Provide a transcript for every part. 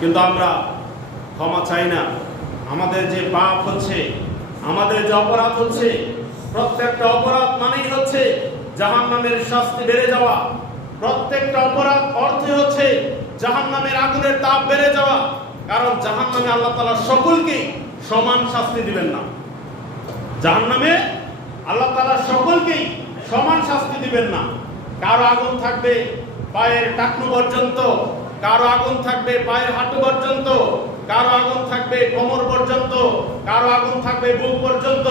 কিন্তু আমরা ক্ষমা চাই না। আমাদের যে পাপ হচ্ছে, আমাদের যে অপরাধ হচ্ছে, প্রত্যেকটা অপরাধ মানেই হচ্ছে জাহান নামের শাস্তি বেড়ে যাওয়া। প্রত্যেকটা অপরাধ অর্থে হচ্ছে জাহান নামের আগুনের তাপ বেড়ে যাওয়া। কারণ জাহান নামে আল্লাহ তালা সকলকেই সমান শাস্তি দিবেন না। জাহান নামে আল্লাহ তালা সকলকেই সমান শাস্তি দিবেন না। কারও আগুন থাকবে, পায়ের টাকনু পর্যন্ত কারও আগুন থাকবে পায়ের হাঁটু পর্যন্ত, কারও আগুন থাকবে কোমর পর্যন্ত, কারও আগুন থাকবে বুক পর্যন্ত,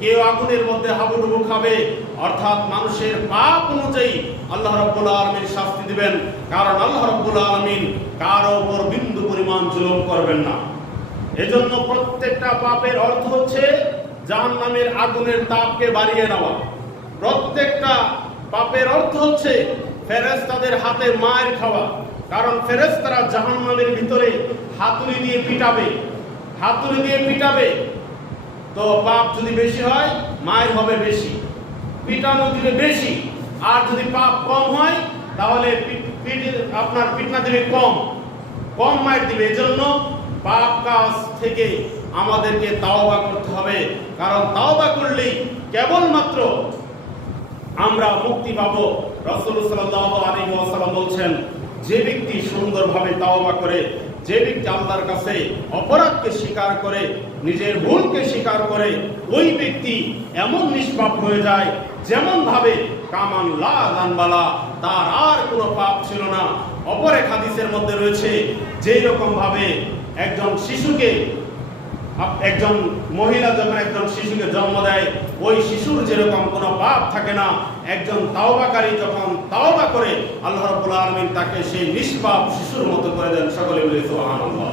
কেউ আগুনের মধ্যে হাবুডুবু খাবে। অর্থাৎ মানুষের পাপ অনুযায়ী আল্লাহ রাব্বুল আলামিন শাস্তি দিবেন, কারণ আল্লাহ রাব্বুল আলামিন কারও উপর বিন্দু পরিমাণ জুলুম করবেন না। এজন্য প্রত্যেকটা পাপের অর্থ হচ্ছে জাহান্নামের আগুনের তাপকে বাড়িয়ে নেওয়া। প্রত্যেকটা পাপের অর্থ হচ্ছে ফেরেশতাদের হাতে মায়ের খাওয়া। কারণ ফেরেশতারা জাহান্নামের ভিতরে হাতুড়ি দিয়ে পিটাবে। হাতুড়ি দিয়ে পিটাবে। তো পাপ যদি বেশি হয়, মায়ের হবে বেশি। পিটানো দিবে বেশি। আর যদি পাপ কম হয়, তাহলে আপনার পিটনা দিবে কম। কম মায়ের দিবে এজন্য পাপ কাজ থেকে আমাদেরকে তাওবা করতে হবে। কারণ তাওবা করলেই কেবলমাত্র আমরা মুক্তি পাবো। রসুল ওয়াসাল্লাম বলছেন, যে ব্যক্তি সুন্দরভাবে তাওবা করে, যে ব্যক্তি আল্লাহর কাছে অপরাধকে স্বীকার করে, নিজের ভুলকে স্বীকার করে, ওই ব্যক্তি এমন নিষ্পাপ হয়ে যায় যেমন ভাবে কামান লা জানবালা, তার আর কোনো পাপ ছিল না। অপর এক হাদিসের মধ্যে রয়েছে, যেই রকম ভাবে একজন শিশুকে একজন মহিলা যখন একজন শিশুকে জন্ম দেয়, ওই শিশুর যেরকম কোনো পাপ থাকে না, একজন তাওবাকারী যখন তাওবা করে, আল্লাহ রাব্বুল আলামিন তাকে সেই নিষ্পাপ শিশুর মতো করে দেন সকলে বলে সুবহানাল্লাহ।